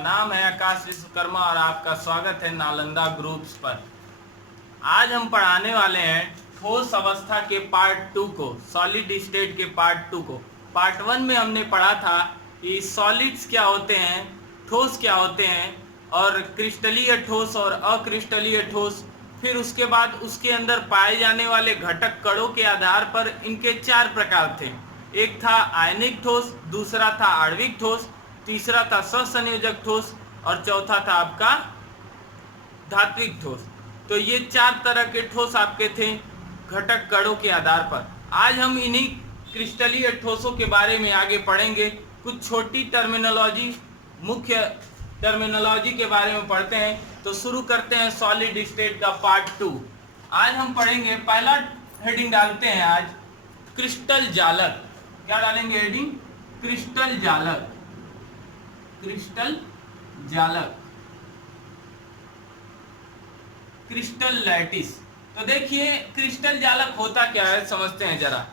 नाम है आकाश विश्वकर्मा और आपका स्वागत है नालंदा ग्रुप्स पर। आज हम पढ़ाने वाले हैं ठोस अवस्था के पार्ट 2 को, सॉलिड स्टेट के पार्ट 2 को। पार्ट 1 में हमने पढ़ा था कि सॉलिड्स क्या होते हैं, ठोस क्या होते हैं, और क्रिस्टलीय ठोस और अक्रिस्टलीय ठोस। फिर उसके बाद उसके अंदर पाए जाने वाले घटक कणों के आधार पर इनके 4 प्रकार थे। एक था आयनिक ठोस, दूसरा था आणविक ठोस, तीसरा था सहसंयोजक ठोस और चौथा था आपका धात्विक ठोस। तो ये 4 तरह के ठोस आपके थे घटक कणों के आधार पर। आज हम इन्हीं क्रिस्टलीय ठोसों के बारे में आगे पढ़ेंगे। कुछ छोटी टर्मिनोलॉजी, मुख्य टर्मिनोलॉजी के बारे में पढ़ते हैं। तो शुरू करते हैं सॉलिड स्टेट का पार्ट 2। आज हम पढ़ेंगे, पहला हेडिंग डालते हैं आज क्रिस्टल जालक। क्या डालेंगे हेडिंग? क्रिस्टल जालक। क्रिस्टल जालक, क्रिस्टल लैटिस। तो देखिए क्रिस्टल जालक होता क्या है, समझते हैं जरा।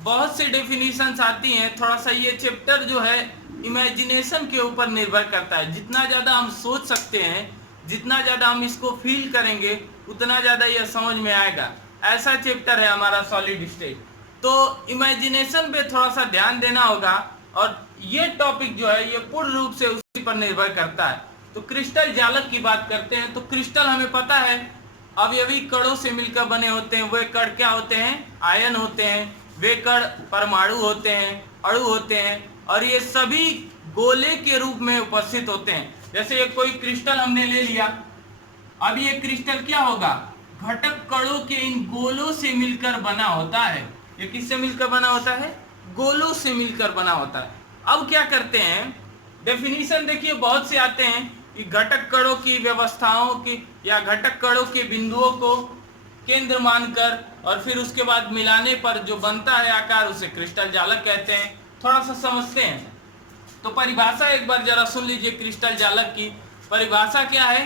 बहुत सी डेफिनेशंस आती हैं। थोड़ा सा ये चैप्टर जो है इमेजिनेशन के ऊपर निर्भर करता है। जितना ज़्यादा हम सोच सकते हैं, जितना ज़्यादा हम इसको फील करेंगे, उतना ज़्यादा यह समझ में आएगा। ऐसा चैप्टर है हमारा सॉलिड स्टेट। तो इमेजिनेशन पे थोड़ा सा ध्यान देना होगा और ये टॉपिक जो है ये पूर्ण रूप से उसी पर निर्भर करता है। तो क्रिस्टल जालक की बात करते हैं। तो क्रिस्टल हमें पता है अवयवी कणों से मिलकर बने होते हैं। वे कण क्या होते हैं? आयन होते हैं। वे कण परमाणु होते हैं, अणु होते हैं, और ये सभी गोले के रूप में उपस्थित होते हैं। जैसे ये कोई क्रिस्टल हमने ले लिया, अब ये क्रिस्टल क्या होगा? घटक कणों के इन गोलों से मिलकर बना होता है। ये किससे मिलकर बना होता है? गोलों से मिलकर बना होता है। अब क्या करते हैं, डेफिनेशन देखिए बहुत से आते हैं कि घटक कणों की व्यवस्थाओं की या घटक कणों के बिंदुओं को केंद्र मानकर और फिर उसके बाद मिलाने पर जो बनता है आकार, उसे क्रिस्टल जालक कहते हैं। थोड़ा सा समझते हैं। तो परिभाषा एक बार जरा सुन लीजिए। क्रिस्टल जालक की परिभाषा क्या है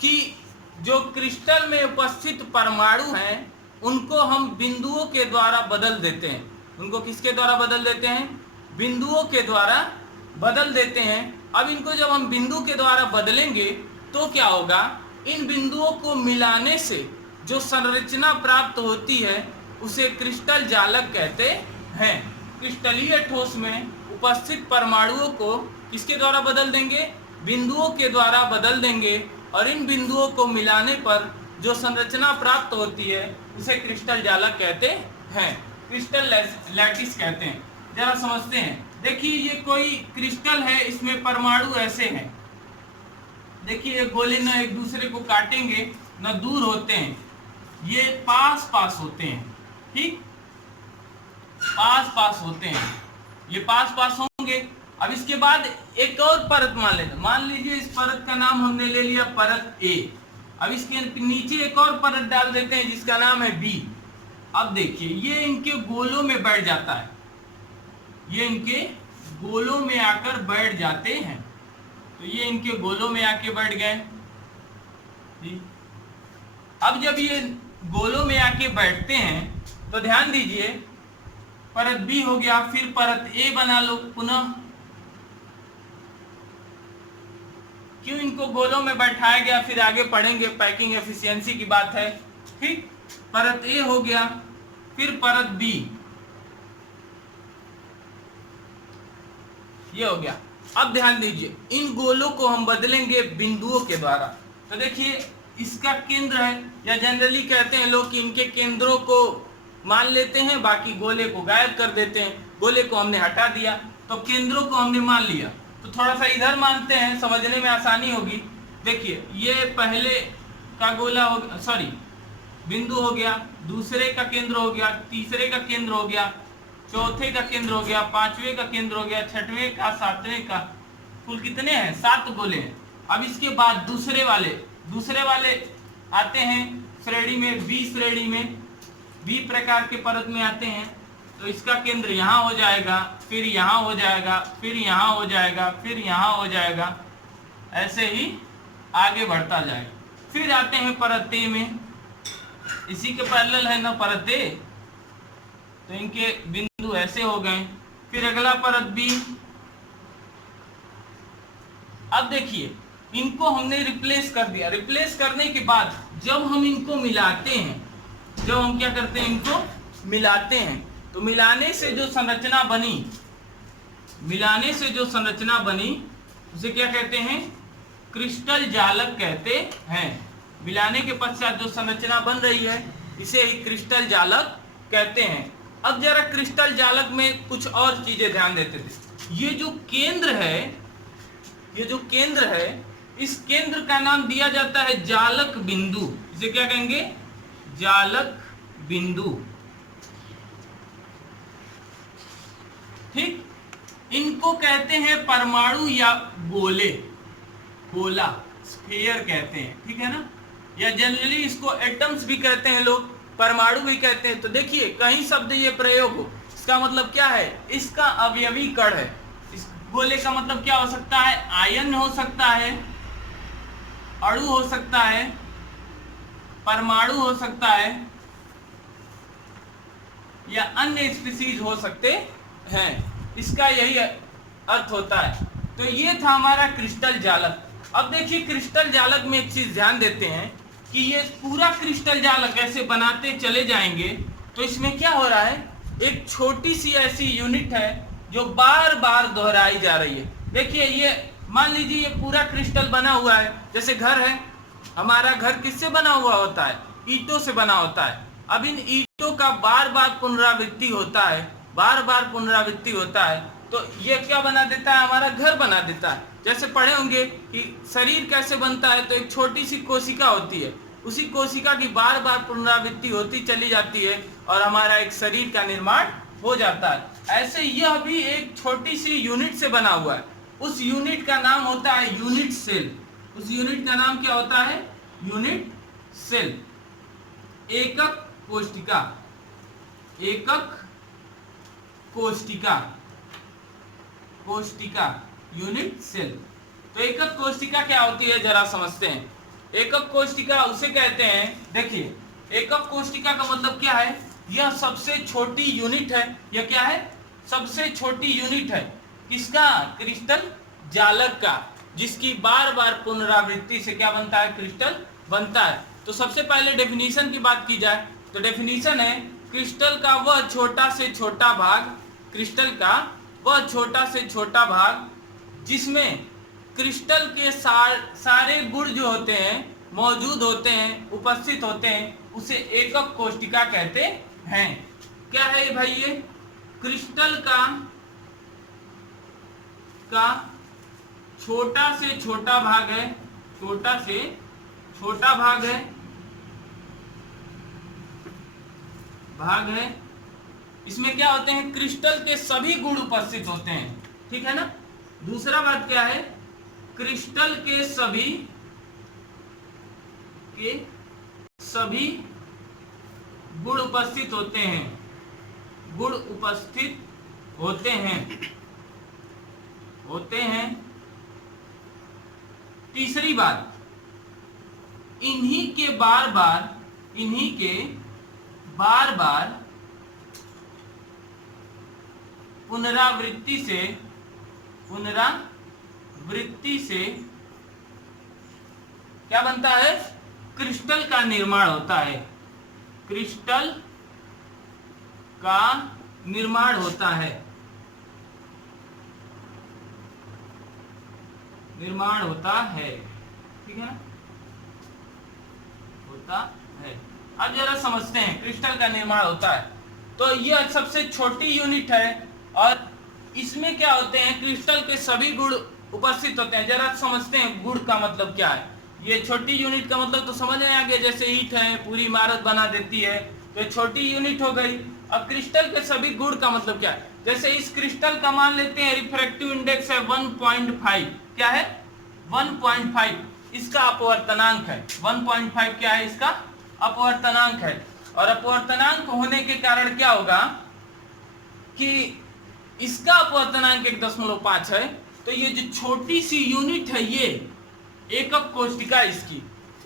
कि जो क्रिस्टल में उपस्थित परमाणु हैं उनको हम बिंदुओं के द्वारा बदल देते हैं। उनको किसके द्वारा बदल देते हैं? बिंदुओं के द्वारा बदल देते हैं। अब इनको जब हम बिंदु के द्वारा बदलेंगे तो क्या होगा? इन बिंदुओं को मिलाने से जो संरचना प्राप्त होती है उसे क्रिस्टल जालक कहते हैं। क्रिस्टलीय ठोस में उपस्थित परमाणुओं को किसके द्वारा बदल देंगे? बिंदुओं के द्वारा बदल देंगे, और इन बिंदुओं को मिलाने पर जो संरचना प्राप्त होती है उसे क्रिस्टल जालक कहते हैं, क्रिस्टल लैटिस कहते हैं। जरा समझते हैं। देखिए ये कोई क्रिस्टल है, इसमें परमाणु ऐसे हैं। देखिए ये गोले न एक दूसरे को काटेंगे न दूर होते हैं, ये पास पास होते हैं। ठीक, पास पास होते हैं, ये पास पास होंगे। अब इसके बाद एक और परत मान लीजिए इस परत का नाम हमने ले लिया परत ए। अब इसके नीचे एक और परत डाल देते हैं जिसका नाम है बी। अब देखिए ये इनके गोलों में बैठ जाता है, ये इनके गोलों में आकर बैठ जाते हैं। तो ये इनके गोलों में आके बैठ गए। अब जब ये गोलों में आके बैठते हैं तो ध्यान दीजिए, परत बी हो गया, फिर परत ए बना लो पुनः। क्यों इनको गोलों में बैठाया गया फिर आगे पढ़ेंगे, पैकिंग एफिशिएंसी की बात है। ठीक, परत ए हो गया, फिर परत बी, ये हो गया। अब ध्यान दीजिए इन गोलों को हम बदलेंगे बिंदुओं के द्वारा। तो देखिए इसका केंद्र है, या जनरली कहते हैं लोग कि इनके केंद्रों को मान लेते हैं, बाकी गोले को गायब कर देते हैं। गोले को हमने हटा दिया तो केंद्रों को हमने मान लिया। तो थोड़ा सा इधर मानते हैं, समझने में आसानी होगी। देखिए ये पहले का गोला हो, सॉरी बिंदु हो गया, दूसरे का केंद्र हो गया, तीसरे का केंद्र हो गया, चौथे का केंद्र हो गया, पांचवें का केंद्र हो गया, छठवें का, सातवें का। कुल कितने हैं? 7 गोले हैं। अब इसके बाद दूसरे वाले आते हैं श्रेणी में, बी श्रेणी में, बी प्रकार के परत में आते हैं। तो इसका केंद्र यहाँ हो जाएगा, फिर यहाँ हो जाएगा, फिर यहाँ हो जाएगा, फिर यहाँ हो जाएगा, ऐसे ही आगे बढ़ता जाएगा। फिर आते हैं परत ए में, इसी के पैरेलल है ना परत ए, तो इनके बिंदु ऐसे हो गए। फिर अगला परत बी, अब देखिए इनको हमने रिप्लेस कर दिया। रिप्लेस करने के बाद जब हम इनको मिलाते हैं, जब हम क्या करते हैं, इनको मिलाते हैं, तो मिलाने से जो संरचना बनी, मिलाने से जो संरचना बनी उसे क्या कहते हैं, क्रिस्टल जालक कहते हैं। मिलाने के पश्चात जो संरचना बन रही है इसे ही क्रिस्टल जालक कहते हैं। अब जरा क्रिस्टल जालक में कुछ और चीजें ध्यान देते थे। ये जो केंद्र है, ये जो केंद्र है, इस केंद्र का नाम दिया जाता है जालक बिंदु। इसे क्या कहेंगे, जालक बिंदु। ठीक, इनको कहते हैं परमाणु या गोले, गोला, स्फीयर कहते हैं, ठीक है ना, या जनरली इसको एटम्स भी कहते हैं लोग, परमाणु भी कहते हैं। तो देखिए कहीं शब्द ये प्रयोग हो, इसका मतलब क्या है, इसका अवयवी कण है। इस गोले का मतलब क्या हो सकता है, आयन हो सकता है, अणु हो सकता है, परमाणु हो सकता है, या अन्य स्पीशीज हो सकते हैं। इसका यही अर्थ होता है। तो ये था हमारा क्रिस्टल जालक। अब देखिए क्रिस्टल जालक में एक चीज ध्यान देते हैं कि ये पूरा क्रिस्टल जालक ऐसे बनाते चले जाएंगे तो इसमें क्या हो रहा है, एक छोटी सी ऐसी यूनिट है जो बार बार दोहराई जा रही है। देखिए ये मान लीजिए ये पूरा क्रिस्टल बना हुआ है, जैसे घर है, हमारा घर किससे बना हुआ होता है, ईंटों से बना होता है। अब इन ईंटों का बार बार पुनरावृत्ति होता है, बार बार पुनरावृत्ति होता है, तो ये क्या बना देता है, हमारा घर बना देता है। जैसे पढ़े होंगे कि शरीर कैसे बनता है, तो एक छोटी सी कोशिका होती है, उसी कोशिका की बार बार पुनरावृत्ति होती चली जाती है और हमारा एक शरीर का निर्माण हो जाता है। ऐसे यह भी एक छोटी सी यूनिट से बना हुआ है। उस यूनिट का नाम होता है यूनिट सेल। उस यूनिट का नाम क्या होता है, यूनिट सेल, एकक कोशिका, एकक कोशिका, कोशिका, यूनिट सेल। तो एकक कोशिका क्या होती है जरा समझते हैं। एकक कोशिका उसे कहते हैं, देखिए एकक कोशिका का मतलब क्या है, यह सबसे छोटी यूनिट है। यह क्या है, सबसे छोटी यूनिट है, किसका, क्रिस्टल जालक का, जिसकी बार बार पुनरावृत्ति से क्या बनता है, क्रिस्टल बनता है। तो सबसे पहले डेफिनेशन की बात की जाए तो डेफिनेशन है, क्रिस्टल का वह छोटा से छोटा भाग, क्रिस्टल का वह छोटा से छोटा भाग जिसमें क्रिस्टल के सारे गुण जो होते हैं मौजूद होते हैं, उपस्थित होते हैं, उसे एकक कोशिका कहते हैं। क्या है ये भाई, ये क्रिस्टल का छोटा से छोटा भाग है, छोटा से छोटा भाग है, इसमें क्या होते हैं, क्रिस्टल के सभी गुण उपस्थित होते हैं, ठीक है ना। दूसरा बात क्या है, क्रिस्टल के सभी गुण उपस्थित होते हैं, गुण उपस्थित होते हैं। तीसरी बात, इन्हीं के बार बार पुनरावृत्ति से क्या बनता है, क्रिस्टल का निर्माण होता है, क्रिस्टल का निर्माण होता है, निर्माण होता है, ठीक है ना, होता है। अब जरा समझते हैं, क्रिस्टल का निर्माण होता है तो यह सबसे छोटी यूनिट है और इसमें क्या होते हैं, क्रिस्टल के सभी गुण उपस्थित होते हैं। जरा समझते हैं गुण का मतलब क्या है। ये छोटी यूनिट का मतलब तो समझ में आ गया, जैसे ईंट है पूरी इमारत बना देती है तो छोटी यूनिट हो गई। अब क्रिस्टल के सभी गुण का मतलब क्या है, जैसे इस क्रिस्टल का मान लेते हैं रिफ्रैक्टिव इंडेक्स है 1.5, क्या है 1.5, इसका अपवर्तनांक है 1.5, क्या है इसका अपवर्तनांक है। और अपवर्तनांक होने के कारण क्या होगा कि इसका अपवर्तनांक 1.5 है, तो ये जो छोटी सी यूनिट है ये एकक कोशिका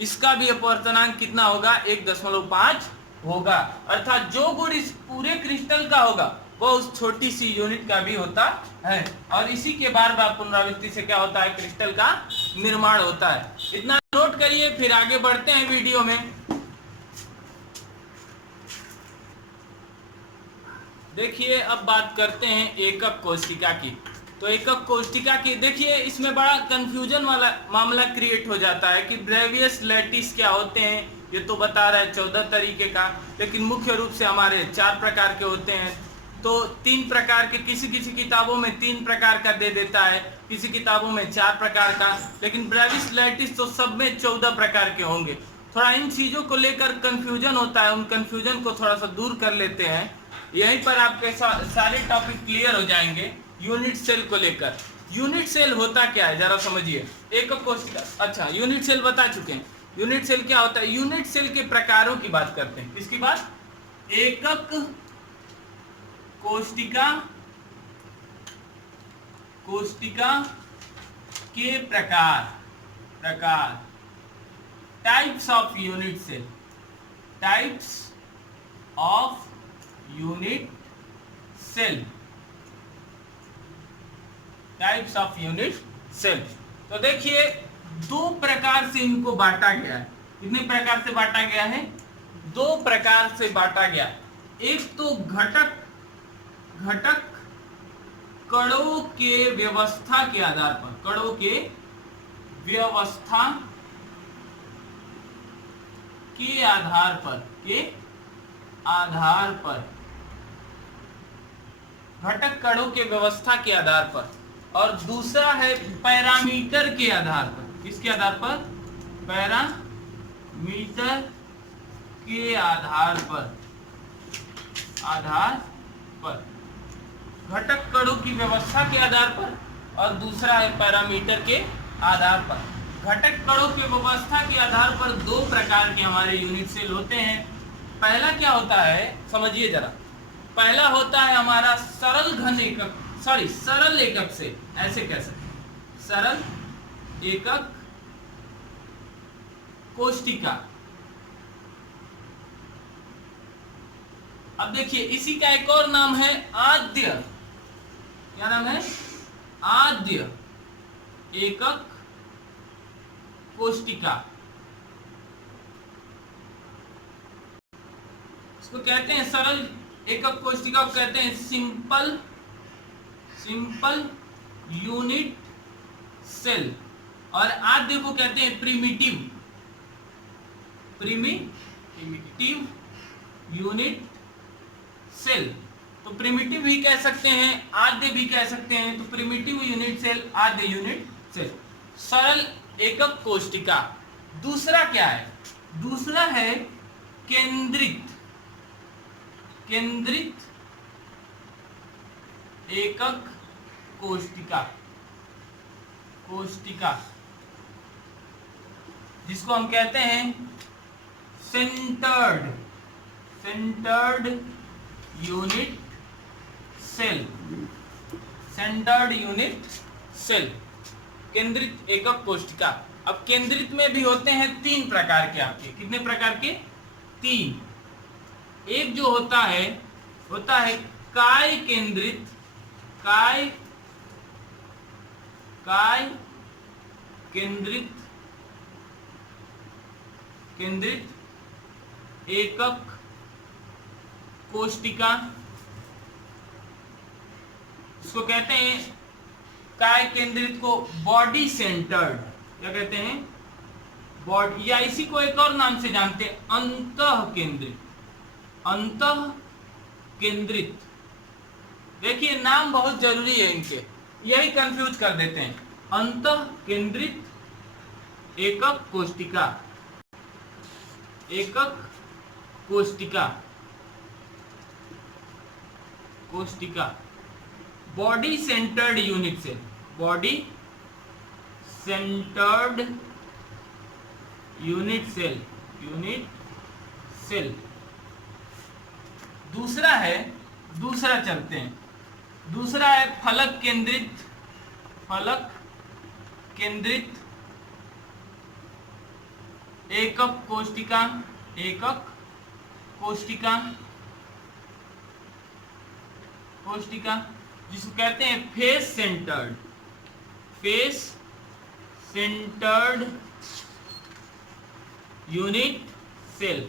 इसका भी अपवर्तनांक कितना होगा, 1.5 होगा। अर्थात जो गुण इस पूरे क्रिस्टल का होगा वो उस छोटी सी यूनिट का भी होता है, और इसी के बार बार पुनरावृत्ति से क्या होता है, क्रिस्टल का निर्माण होता है। इतना नोट करिए, फिर आगे बढ़ते हैं वीडियो में। देखिए अब बात करते हैं एकक कोशिका की। तो एकक कोशिका की देखिए, इसमें बड़ा कंफ्यूजन वाला मामला क्रिएट हो जाता है कि ब्रेवियस लैटिस क्या होते हैं। ये तो बता रहा है 14 तरीके का, लेकिन मुख्य रूप से हमारे 4 प्रकार के होते हैं। तो 3 प्रकार के, किसी किसी किताबों में 3 प्रकार का दे देता है, किसी किताबों में 4 प्रकार का, लेकिन ब्रेवियस लैटिस तो सब में 14 प्रकार के होंगे। थोड़ा इन चीज़ों को लेकर कंफ्यूजन होता है, उन कंफ्यूजन को थोड़ा सा दूर कर लेते हैं। यहीं पर आपके सारे टॉपिक क्लियर हो जाएंगे यूनिट सेल को लेकर। यूनिट सेल होता क्या है जरा समझिए। एकक कोशिका, अच्छा यूनिट सेल बता चुके हैं। यूनिट सेल क्या होता है? यूनिट सेल के प्रकारों की बात करते हैं। किसकी बात? एकक कोशिका, कोशिका के प्रकार types of unit cell, types of unit cell, types of unit cell. तो देखिए 2 प्रकार से इनको बांटा गया है। कितने प्रकार से बांटा गया है? 2 प्रकार से बांटा गया। एक तो घटक कणों के व्यवस्था के आधार पर, कणों के व्यवस्था के आधार पर, घटक कणों के व्यवस्था के आधार पर, और दूसरा है पैरामीटर के आधार पर। किसके आधार पर? पैरामीटर के आधार पर, घटक कणों की व्यवस्था के आधार पर, और दूसरा है पैरामीटर के आधार पर। घटक कणों की व्यवस्था के आधार पर 2 प्रकार के हमारे यूनिट सेल होते हैं। पहला क्या होता है समझिए जरा। पहला होता है हमारा सरल घन एकक, सरल एकक सेल, ऐसे कह सकते, सरल एकक कोशिका। अब देखिए इसी का एक और नाम है आद्य। क्या नाम है? आद्य एकक कोशिका। इसको कहते हैं सरल एकक कोशिका को कहते हैं सिंपल यूनिट सेल, और आद्य को कहते हैं प्रिमिटिव यूनिट सेल। तो प्रिमिटिव भी कह सकते हैं, आद्य भी कह सकते हैं। तो प्रिमिटिव यूनिट सेल, आद्य यूनिट सेल, सरल एकक कोशिका। दूसरा क्या है? दूसरा है केंद्रित एकक कोशिका, जिसको हम कहते हैं सेंटर्ड यूनिट सेल, केंद्रित एकक कोशिका। अब केंद्रित में भी होते हैं 3 प्रकार के आपके। कितने प्रकार के? 3। एक जो होता है काय केंद्रित एकक कोशिका, इसको कहते हैं काय केंद्रित को बॉडी सेंटर्ड। क्या कहते हैं? बॉडी, या इसी को एक और नाम से जानते हैं अंतः केंद्रित। देखिए नाम बहुत जरूरी है इनके, यही कंफ्यूज कर देते हैं। अंतः केंद्रित एकक कोशिका, बॉडी सेंटर्ड यूनिट सेल। दूसरा चलते हैं। दूसरा है फलक केंद्रित एकक कोशिका, कोशिका, जिसको कहते हैं फेस सेंटर्ड यूनिट सेल,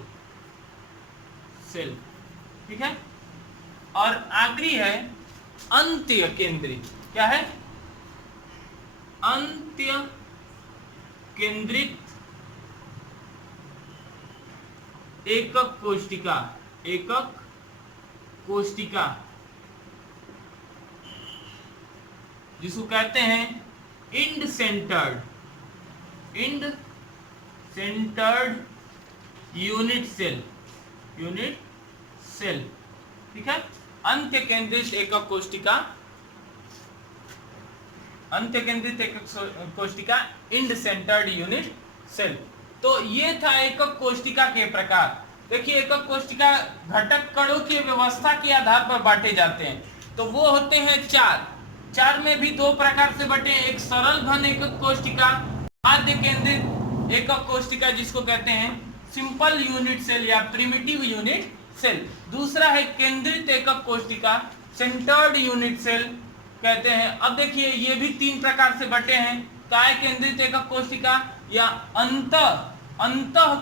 ठीक है। और आखिरी है अंत्य केंद्रित। क्या है? अंत्य केंद्रित एकक कोशिका, जिसको कहते हैं इंड सेंटर्ड यूनिट सेल, ठीक है। अंत्य केंद्रित एकक कोशिका इंड सेंटर्ड यूनिट सेल। तो ये था एकक कोशिका के प्रकार। देखिए, एकक कोशिका घटक कणों की व्यवस्था के आधार पर बांटे जाते हैं। तो वो होते हैं चार में भी दो प्रकार से बटे, एक सरल घन एकक कोशिका, माध्य केंद्रित एकक कोशिका जिसको कहते हैं सिंपल यूनिट सेल या प्रिमिटिव यूनिट सेल। दूसरा है केंद्रित एकक कोशिका, सेंटर्ड यूनिट सेल कहते हैं। अब देखिए, ये भी तीन प्रकार से बटे हैं, काय केंद्रित एकक कोशिका या अंतः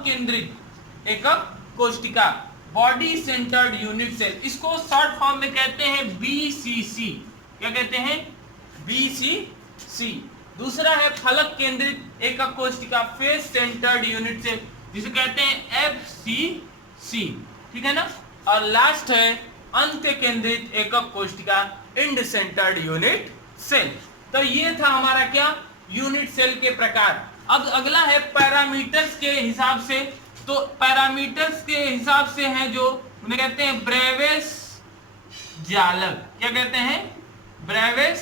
केंद्रित एकक कोशिका, बॉडी सेंटर्ड यूनिट सेल। इसको शॉर्ट फॉर्म में कहते हैं BCC। क्या कहते हैं? BCC। दूसरा है फलक केंद्रित एकक कोशिका, फेस सेंटर्ड यूनिट सेल, जिसे कहते हैं FCC, ठीक है ना। और लास्ट है अंत्य केंद्रित एकक कोशिका, इंड सेंटर्ड यूनिट सेल। तो ये था हमारा क्या? यूनिट सेल के प्रकार। अब अगला है पैरामीटर्स के हिसाब से। तो पैरामीटर्स के हिसाब से हैं जो उन्हें कहते हैं ब्रेविस जालक। क्या कहते हैं? ब्रेविस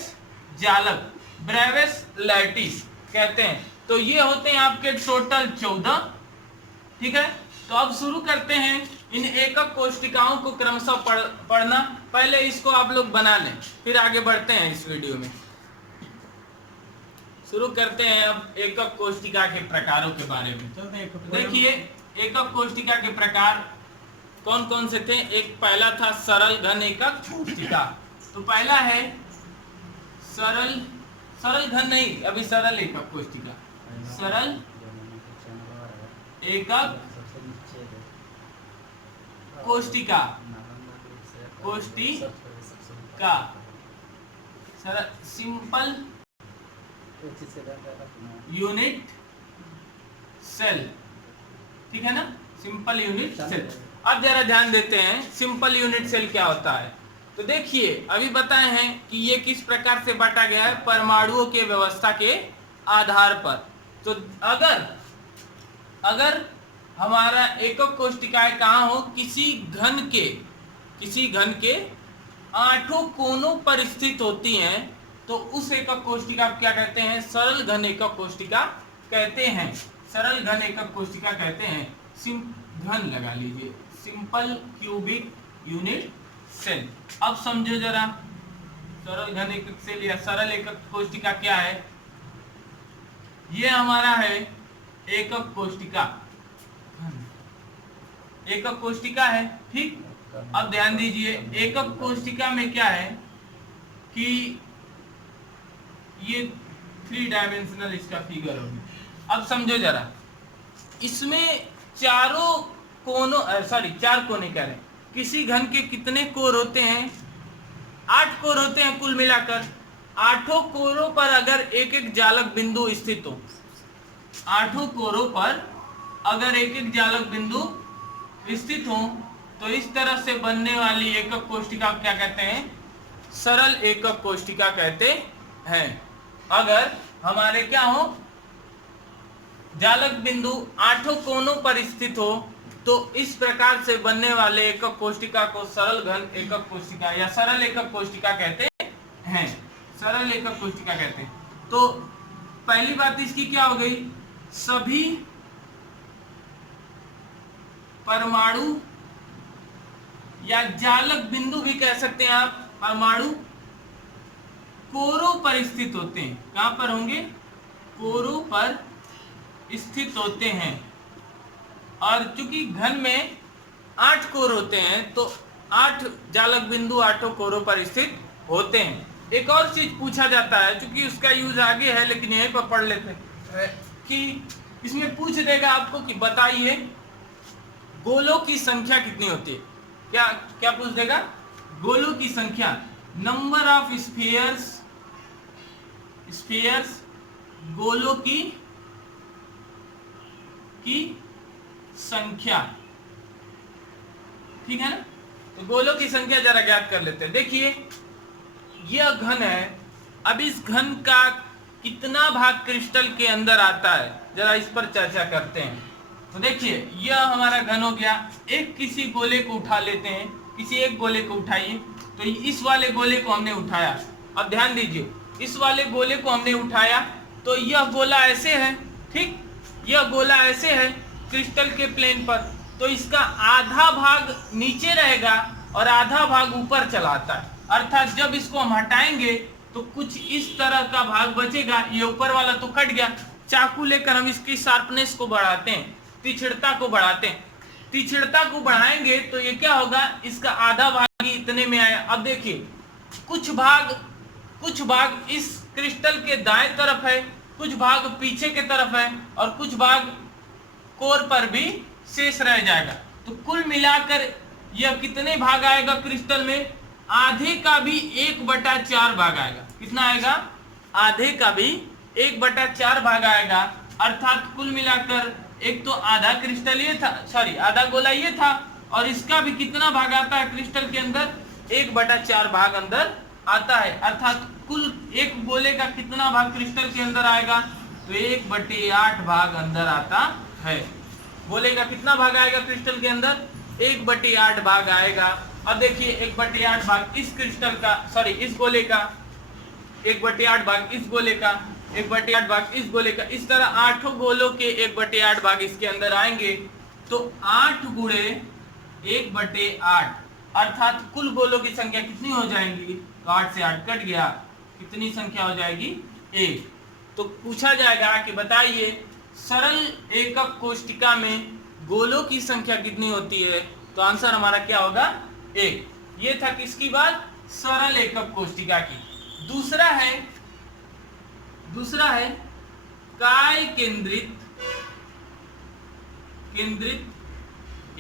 जालक, ब्रेविस लैटिस कहते हैं। तो ये होते हैं आपके टोटल 14, ठीक है। तो अब शुरू करते हैं इन एकक कोशिकाओं को क्रमशः पढ़ना। पहले इसको आप लोग बना लें, फिर आगे बढ़ते हैं इस वीडियो में। शुरू करते हैं अब एकक कोशिका के प्रकारों के बारे में। देखिए, एकक कोशिका के प्रकार कौन कौन से थे? एक पहला था सरल घन एकक कोशिका। तो पहला है सरल घन नहीं, अभी सरल एकक कोशिका, सरल एकक कोशिका, सिंपल यूनिट सेल, ठीक है ना, सिंपल यूनिट सेल। अब जरा ध्यान देते हैं सिंपल यूनिट सेल क्या होता है। तो देखिए, अभी बताए हैं कि ये किस प्रकार से बांटा गया है, परमाणुओं के व्यवस्था के आधार पर। तो अगर हमारा एकक कोशिकाएं कहाँ हो, किसी घन के 8 कोनों पर स्थित होती हैं, तो उस एकक कोशिका को क्या कहते हैं? सरल घन एकक कोशिका कहते हैं। सरल घन एकक कोशिका कहते हैं। घन लगा लीजिए, सिंपल क्यूबिक यूनिट सेल। अब समझो जरा, सरल घन एकक सेल या सरल एकक कोशिका क्या है। ये हमारा है एकक कोशिका, एकक कोशिका है, ठीक। अब ध्यान दीजिए, एकक कोशिका में क्या है कि ये 3 डायमेंशनल इसका फिगर होगी। अब समझो जरा, इसमें 4 कोने कह रहे हैं। किसी घन के कितने कोर होते हैं? 8 कोर होते हैं कुल मिलाकर। 8 कोरों पर अगर एक एक जालक बिंदु स्थित हो, 8 कोरों पर अगर एक एक जालक बिंदु स्थित हो, तो इस तरह से बनने वाली एकक कोशिका क्या कहते हैं? सरल एकक कोशिका कहते हैं। अगर हमारे क्या हो, जालक बिंदु 8 कोनों पर स्थित हो, तो इस प्रकार से बनने वाले एकक कोशिका को सरल घन एकक कोशिका या सरल एकक कोशिका कहते हैं। सरल एकक कोशिका कहते हैं। तो पहली बात इसकी क्या हो गई? सभी परमाणु या जालक बिंदु भी कह सकते हैं आप, परमाणु कोरों पर स्थित होते हैं। कहां पर होंगे? कोरों पर स्थित होते हैं। और चूंकि घन में 8 कोर होते हैं, तो 8 जालक बिंदु 8 कोरों पर स्थित होते हैं। एक और चीज पूछा जाता है, क्योंकि उसका यूज आगे है लेकिन यहीं पर पढ़ लेते हैं कि इसमें पूछ देगा आपको कि बताइए गोलों की संख्या कितनी होती है। क्या क्या पूछ देगा? गोलों की संख्या, नंबर ऑफ स्फीयर्स गोलों की संख्या, ठीक है ना। तो गोलों की संख्या जरा ज्ञात कर लेते हैं। देखिए यह घन है, अब इस घन का कितना भाग क्रिस्टल के अंदर आता है, जरा इस पर चर्चा करते हैं। तो देखिए यह हमारा घन हो गया। एक किसी गोले को उठा लेते हैं, किसी एक गोले को उठाइए। तो इस वाले गोले को हमने उठाया, अब ध्यान दीजिए, इस वाले गोले को हमने उठाया तो यह गोला ऐसे है, ठीक, यह गोला ऐसे है क्रिस्टल के प्लेन पर, तो इसका आधा भाग नीचे रहेगा और आधा भाग ऊपर चला आता है। अर्थात जब इसको हम हटाएंगे तो कुछ इस तरह का भाग बचेगा, ये ऊपर वाला तो कट गया। चाकू लेकर हम इसकी शार्पनेस को बढ़ाते हैं, तीक्ष्णता को बढ़ाते हैं। तीक्ष्णता को बढ़ाएंगे तो ये क्या होगा, इसका आधा भाग ही इतने में आया। अब देखिए कुछ भाग इस क्रिस्टल के दाएं तरफ है, कुछ भाग पीछे के तरफ है और कुछ भाग कोर पर भी शेष रह जाएगा। तो कुल मिलाकर यह कितने भाग आएगा क्रिस्टल में? आधे का भी 1/4 भाग आएगा। कितना आएगा? आधे का भी 1/4 भाग आएगा। अर्थात कुल मिलाकर एक तो आधा क्रिस्टल ये था, सॉरी आधा गोला ये था, और इसका भी कितना भाग आता है क्रिस्टल के अंदर? 1/4 भाग अंदर आता है। अर्थात कुल एक गोले का कितना भाग क्रिस्टल के अंदर आएगा? तो 1/8 भाग अंदर आता है। गोले का कितना भाग आएगा क्रिस्टल के अंदर? 1/8 भाग आएगा। अब देखिए 1/8 भाग इस क्रिस्टल का, सॉरी इस गोले का, 1/8 भाग इस गोले का, 1/8 भाग इस गोले का, इस तरह 8 गोलों के 1/8 भाग इसके अंदर आएंगे। तो 8 गुणे 1/8 अर्थात कुल गोलों की संख्या कितनी हो जाएगी? तो 8 से 8 कट गया, कितनी संख्या हो जाएगी? 1। तो पूछा जाएगा कि बताइए सरल एकक कोष्टिका में गोलों की संख्या कितनी होती है? तो आंसर हमारा क्या होगा? 1। ये था किसकी बात? सरल एकक कोष्टिका की। दूसरा है काय केंद्रित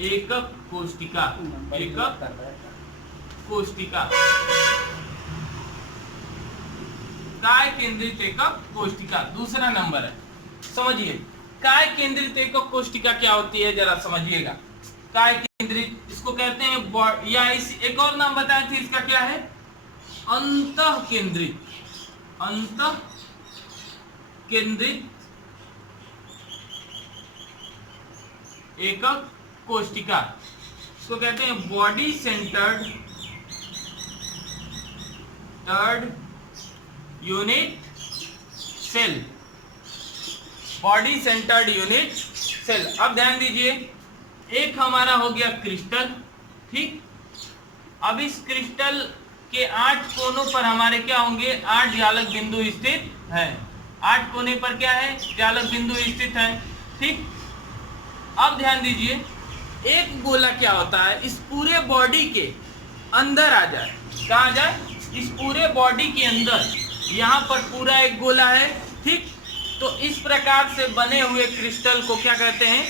एकक कोष्टिका। काय केंद्रित एकक कोष्टिका दूसरा नंबर है। समझिए काय केंद्रित एकक कोष्टिका क्या होती है, जरा समझिएगा। काय केंद्रित, इसको कहते हैं, या इस एक और नाम बताए थे इसका, क्या है? अंतः केंद्रित एकक कोष्टिका। इसको कहते हैं body centred unit cell. Body centred unit cell. अब ध्यान दीजिए, एक हमारा हो गया क्रिस्टल, ठीक। अब इस क्रिस्टल के 8 कोनों पर हमारे क्या होंगे? 8 जालक बिंदु स्थित हैं। 8 कोने पर क्या है? जालक बिंदु स्थित हैं, ठीक। अब ध्यान दीजिए, एक गोला क्या होता है, इस पूरे बॉडी के अंदर आ जाए। कहाँ आ जाए? इस पूरे बॉडी के अंदर, यहाँ पर पूरा एक गोला है, ठीक। तो इस प्रकार से बने हुए क्रिस्टल को क्या कहते हैं?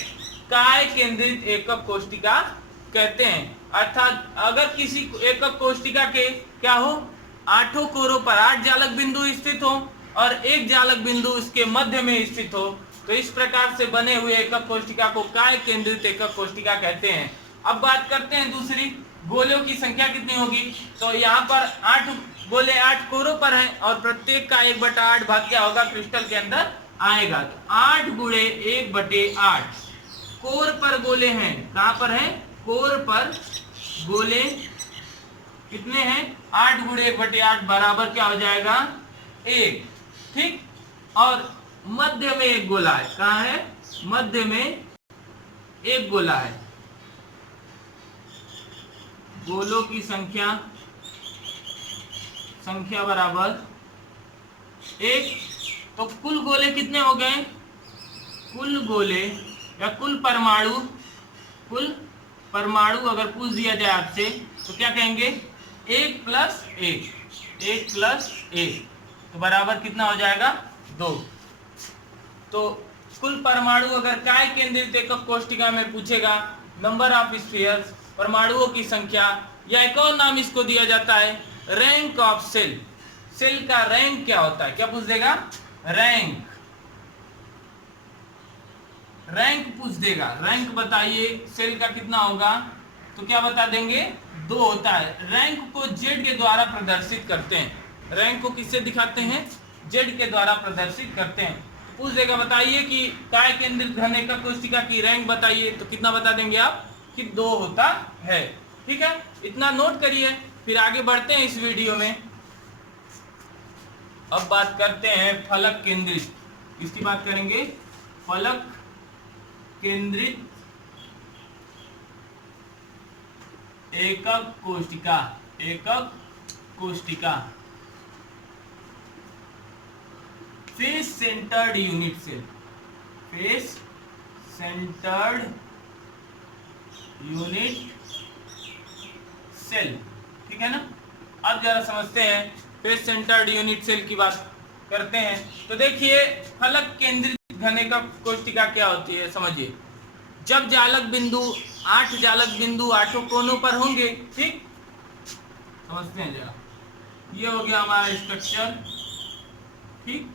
काय केंद्रित एकक कोष्टिका कहते हैं। अर्थात अगर किसी एकक कोष्टिका के क्या हो, 8 कोरों पर 8 जालक बिंदु स्थित हो और एक जालक बिंदु इसके मध्य में स्थित हो, तो इस प्रकार से बने हुए एकक कोष्टिका को काय केंद्रित एकक कोष्टिका कहते हैं। अब बात करते हैं दूसरी, गोलों की संख्या कितनी होगी? तो यहाँ पर 8 गोले 8 कोरों पर हैं और प्रत्येक का 1/8 भाग क्या होगा? क्रिस्टल के अंदर आएगा। तो 8 गुणे 1/8 कोर पर गोले हैं। कहाँ पर हैं? कोर पर गोले कितने हैं? 8 गुणे 1/8 बराबर क्या हो जाएगा? 1, ठीक। और मध्य में एक गोला है। कहाँ है? मध्य में एक गोला है। गोलों की संख्या बराबर 1। तो कुल गोले कितने हो गए? कुल गोले या कुल परमाणु अगर पूछ दिया जाए आपसे तो क्या कहेंगे, 1 + 1, 1 + 1 तो बराबर कितना हो जाएगा, 2। तो कुल परमाणु अगर काय केंद्रित एकक कोष्टिका में पूछेगा, नंबर ऑफ स्फीयर्स, परमाणुओं की संख्या, या एक और नाम इसको दिया जाता है रैंक ऑफ सेल। सेल का रैंक क्या होता है, क्या पूछ देगा, रैंक, रैंक पूछ देगा। रैंक बताइए सेल का कितना होगा, तो क्या बता देंगे, 2 होता है। रैंक को जेड के द्वारा प्रदर्शित करते हैं। रैंक को किससे दिखाते हैं, जेड के द्वारा प्रदर्शित करते हैं। पूछ देगा बताइए कि काय केंद्रित घन एकक कोशिका की रैंक बताइए, तो कितना बता देंगे आप कि 2 होता है। ठीक है, इतना नोट करिए, फिर आगे बढ़ते हैं इस वीडियो में। अब बात करते हैं फलक केंद्रित, किसकी बात करेंगे, फलक केंद्रित एकक कोशिका, एकक कोशिका, face centred unit cell, face centred unit cell. ठीक है ना। अब जरा समझते हैं फेस सेंटर्ड यूनिट सेल की बात करते हैं। तो देखिए फलक केंद्रित घन एकक कोशिका क्या होती है, समझिए। जब जालक बिंदु 8 जालक बिंदु 8 कोनों पर होंगे, ठीक, समझते हैं जरा। ये हो गया हमारा स्ट्रक्चर, ठीक,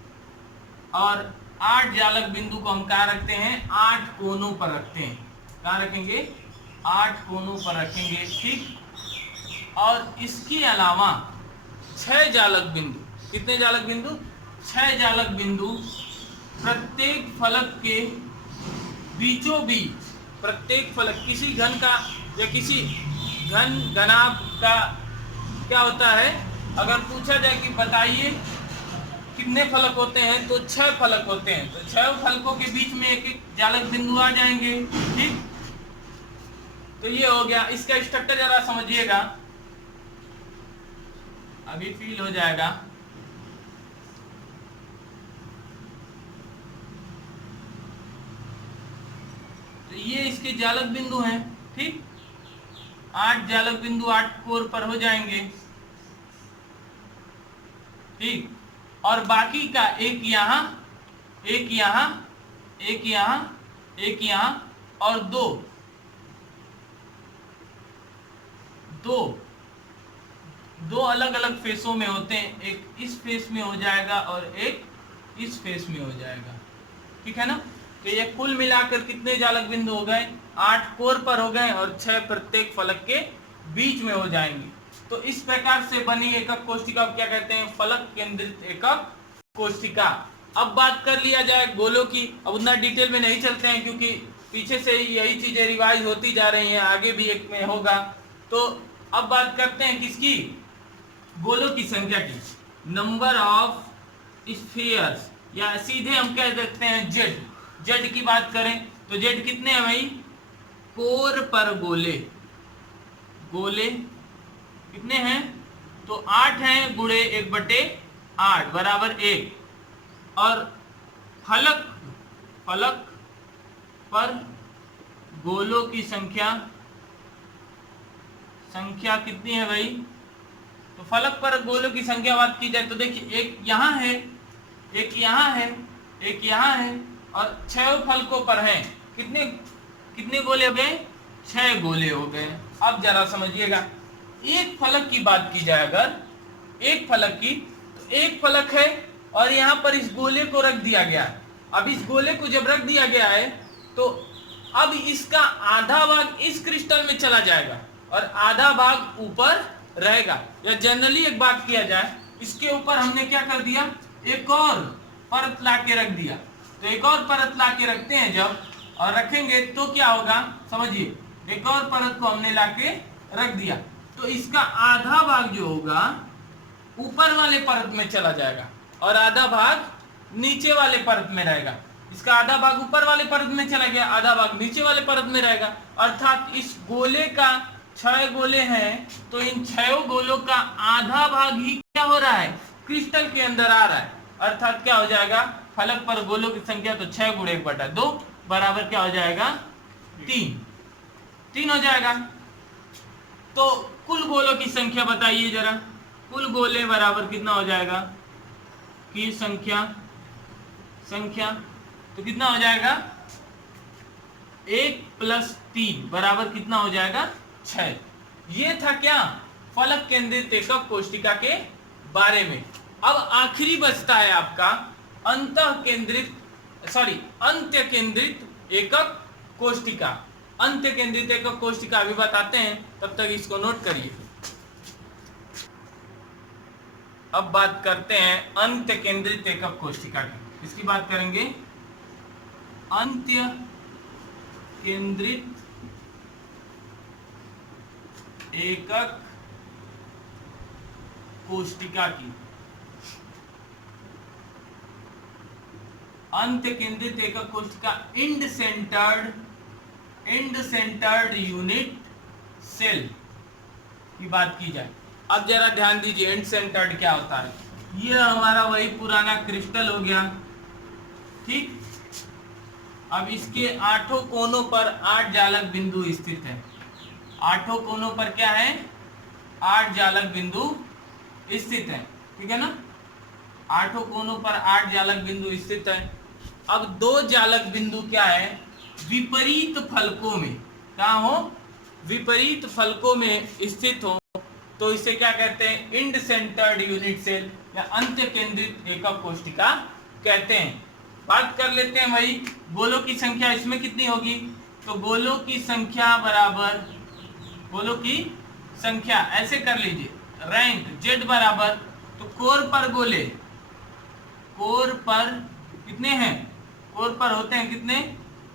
और 8 जालक बिंदु को हम कहाँ रखते हैं, 8 कोनों पर रखते हैं। कहाँ रखेंगे, 8 कोनों पर रखेंगे, ठीक। और इसके अलावा 6 जालक बिंदु, कितने जालक बिंदु, 6 जालक बिंदु प्रत्येक फलक के बीचों बीच, प्रत्येक फलक किसी घन का या किसी घनाभ का क्या होता है, अगर पूछा जाए कि बताइए कितने फलक होते हैं, तो 6 फलक होते हैं। तो 6 फलकों के बीच में एक एक जालक बिंदु आ जाएंगे, ठीक। तो ये हो गया। इसका स्ट्रक्चर जरा समझिएगा, अभी फील हो जाएगा। तो ये इसके जालक बिंदु हैं, ठीक। 8 जालक बिंदु 8 कोर पर हो जाएंगे, ठीक। और बाकी का एक यहाँ, एक यहाँ, एक यहाँ, एक यहाँ और दो अलग अलग फेसों में होते हैं। एक इस फेस में हो जाएगा और एक इस फेस में हो जाएगा, ठीक है ना। तो ये कुल मिलाकर कितने जालक बिंदु हो गए, 8 कोर पर हो गए और 6 प्रत्येक फलक के बीच में हो जाएंगे। तो इस प्रकार से बनी एकक कोशिका को क्या कहते हैं, फलक केंद्रित एकक कोशिका। अब बात कर लिया जाए गोलों की। अब उतना डिटेल में नहीं चलते हैं क्योंकि पीछे से यही चीजें रिवाइज होती जा रही हैं, आगे भी एक में होगा। तो अब बात करते हैं किसकी, गोलों की संख्या की, नंबर ऑफ स्फीयर्स, या सीधे हम कह सकते हैं जेड। जेड की बात करें तो जेड कितने हैं भाई, कोर पर गोले, गोले कितने हैं, तो 8 हैं गुणे 1/8 बराबर 1। और फलक पर गोलों की संख्या कितनी है भाई, तो फलक पर गोलों की संख्या बात की जाए तो देखिए एक यहाँ है, एक यहाँ है, एक यहाँ है और 6 फलकों पर हैं। कितने गोले हो गए, 6 गोले हो गए। अब जरा समझिएगा, एक फलक की बात की जाए, अगर एक फलक की, तो एक फलक है और यहाँ पर इस गोले को रख दिया गया है। अब इस गोले को जब रख दिया गया है तो अब इसका आधा भाग इस क्रिस्टल में चला जाएगा और आधा भाग ऊपर रहेगा। या जनरली एक बात किया जाए, इसके ऊपर हमने क्या कर दिया, एक और परत ला के रख दिया। तो एक और परत ला के रखते हैं जब, और रखेंगे तो क्या होगा, समझिए, एक और परत को हमने ला के रख दिया तो इसका आधा भाग जो होगा ऊपर वाले परत में चला जाएगा और आधा भाग नीचे वाले परत में रहेगा। इसका आधा भाग ऊपर वाले परत में चला गया, आधा भाग नीचे वाले परत में रहेगा। अर्थात इस गोले का 6 गोले हैं तो इन 6 गोलों का आधा भाग ही क्या हो रहा है, क्रिस्टल के अंदर आ रहा है। अर्थात क्या हो जाएगा, फलक पर गोलों की संख्या तो 6 गुणे 1/2 बराबर क्या हो जाएगा, 3। 3 हो जाएगा। तो कुल गोलों की संख्या बताइए जरा, कुल गोले बराबर कितना हो जाएगा की संख्या तो कितना हो जाएगा 1 + 3 बराबर कितना हो जाएगा 6। ये था क्या फलक केंद्रित एकक कोष्टिका के बारे में। अब आखिरी बचता है आपका अंत्य केंद्रित एकक कोष्टिका। अंत्य केंद्रित एकक कोष्टिका अभी बताते हैं, तब तक इसको नोट करिए। अब बात करते हैं अंत्य केंद्रित एकक कोष्टिका की। इसकी बात करेंगे अंत्य केंद्रित एकक कोष्टिका की। अंत्य केंद्रित एकक कोष्टिका इंड सेंटर्ड यूनिट सेल की बात की जाए। अब जरा ध्यान दीजिए एंड सेंटर्ड क्या होता है। ये हमारा वही पुराना क्रिस्टल हो गया, ठीक। अब इसके 8 कोनों पर 8 जालक बिंदु स्थित है। 8 कोनों पर क्या है 8 जालक बिंदु स्थित है, ठीक है ना। 8 कोनों पर 8 जालक बिंदु स्थित है। अब 2 जालक बिंदु क्या है विपरीत फलकों में, क्या हो विपरीत फलकों में स्थित हो, तो इसे क्या कहते हैं इंड सेंटर्ड यूनिट सेल या अंत्य केंद्रित एकक कोष्टिका कहते हैं। बात कर लेते हैं भाई गोलों की संख्या इसमें कितनी होगी। तो गोलों की संख्या बराबर, गोलों की संख्या ऐसे कर लीजिए रैंक Z बराबर, तो कोर पर गोले, कोर पर कितने हैं, कोर पर होते हैं कितने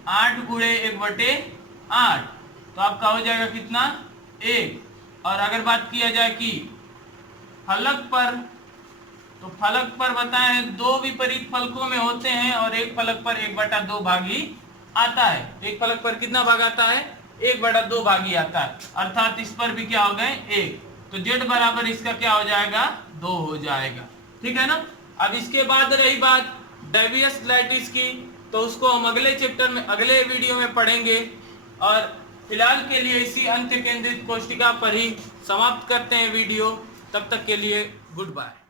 8 × 1/8, तो आपका हो जाएगा कितना 1। और अगर बात किया जाए कि फलक पर, तो फलक पर बताएं 2 विपरीत फलकों में होते हैं और एक फलक पर 1/2 भागी आता है। एक फलक पर कितना भाग आता है 1/2 भागी आता है, अर्थात इस पर भी क्या हो गए 1, तो Z बराबर इसका क्या हो जाएगा 2 हो जाएगा, ठीक है ना। अब इसके बाद रही बात डेवियस लैटिस की, तो उसको हम अगले चैप्टर में अगले वीडियो में पढ़ेंगे। और फिलहाल के लिए इसी अंत्य केंद्रित कोष्टिका पर ही समाप्त करते हैं वीडियो। तब तक के लिए गुड बाय।